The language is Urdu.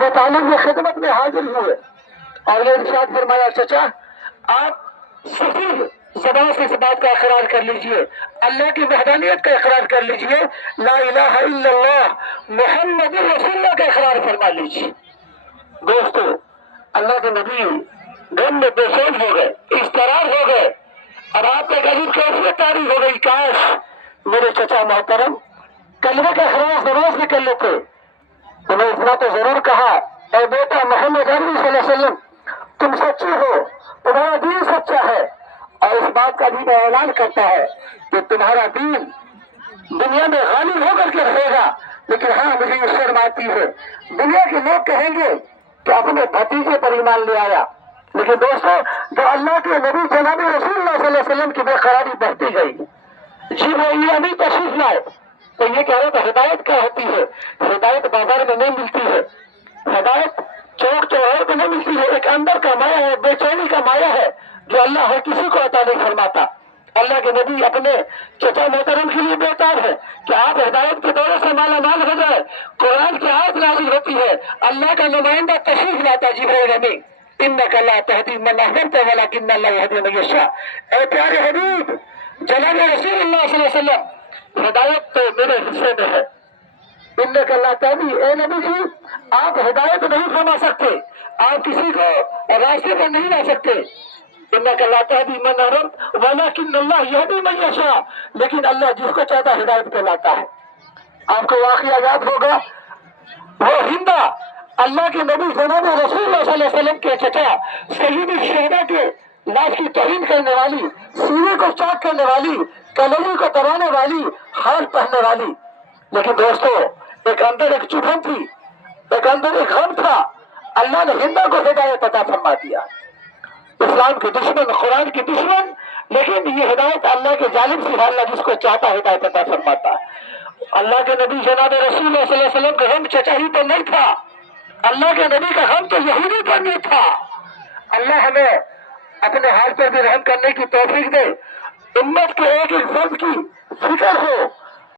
ابو طالب کی خدمت میں حاضر ہوئے اور یہ ارشاد فرمایا چچا آپ صحیح زبان سے اس بات کا اقرار کر لیجئے، اللہ کی وحدانیت کا اقرار کر لیجئے، لا الہ الا اللہ محمد رسول اللہ کا اقرار فرما لیجئے۔ دوستو اللہ کے نبی غم میں بے چین ہو گئے، اضطراب ہو گئے، اور آپ کے غریب کیفیت تاری ہو گئی، کاش میرے چچا محترم کلمے کا اخراج ضرور سے کر لیتے۔ انہیں اتنا تو ضرور کہا، اے بیٹا محمد عربی صلی اللہ علیہ وسلم تم سچے ہو، تمہارا دین سچا ہے، اور اس بات کا بھی میں اعلان کرتا ہے کہ تمہارا دین دنیا میں غالب ہو کر کے رہے گا، لیکن ہاں مجھے یہ شرم آتی ہے، دنیا کے لوگ کہیں گے کہ اپنے بھتیجے پر ایمان لے آیا، لیکن دوستو جو اللہ کے نبی جناب رسول اللہ صلی اللہ علیہ وسلم کی بے قراری بڑھتی گئی، جی وہ یہ ابھی تشریف لائے تو یہ کہہ رہے تھے ہدایت کیا ہوتی ہے؟ ہدایت بازار میں نہیں ملتی ہے، ہدایت چوک چوراہے میں نہیں ملتی ہے، ایک اندر کا مایا ہے، بے چینی کا مایا ہے جو اللہ ہر کسی کو عطا نہیں فرماتا۔ اللہ کے نبی اپنے چچا محترم کے لیے بہتر ہے کہ آپ ہدایت کے دورے سے مالا مال ہو جائے، قرآن کی آیت نازل ہوتی ہے، اللہ کا نمائندہ تشریف لاتا جبرائیل امین، انک لا تہدی من احببت ولکن اللہ یہدی من یشاء۔ اے پیارے حبیب جناب رسول اللہ صلی اللہ علیہ وسلم ہدایت تو میرے حصے میں ہے، انک لا تہدی، اے نبی جی آپ ہدایت نہیں فرما سکتے، آپ کسی کو راستے پر نہیں لا سکتے، انک لا تہدی من احببت ولکن اللہ یہدی من یشاء، لیکن اللہ جس کو چاہتا ہے ہدایت پہ لاتا ہے۔ آپ کو واقعہ یاد ہوگا وہ ہندا اللہ کے نبی جناب رسول اللہ صلی اللہ علیہ وسلم کے چچا سید الشہداء کے لاش کی توہین کرنے والی، سینے کو چاک کرنے والی، کلیجے کو دبانے والی، ہار پہننے والی، لیکن دوستو ایک اندر ایک چبھن تھی، ایک اندر ایک غم تھا، اللہ نے ہندا کو ہدایت عطا فرما دیا۔ اسلام کے دشمن، قرآن کے دشمن، لیکن یہ ہدایت اللہ کے جانب سے ہے، اللہ جس کو چاہتا ہدایت عطا فرماتا ہے۔ اللہ کے نبی جناب رسول اللہ صلی اللہ علیہ وسلم کا غم چچا ہی پر نہیں تھا، اللہ کے نبی کا غم تو یہودی پر نہیں تھا۔ اللہ ہمیں اپنے حال پر بھی رحم کرنے کی توفیق دے، امت کے ایک ایک فرد کی فکر ہو،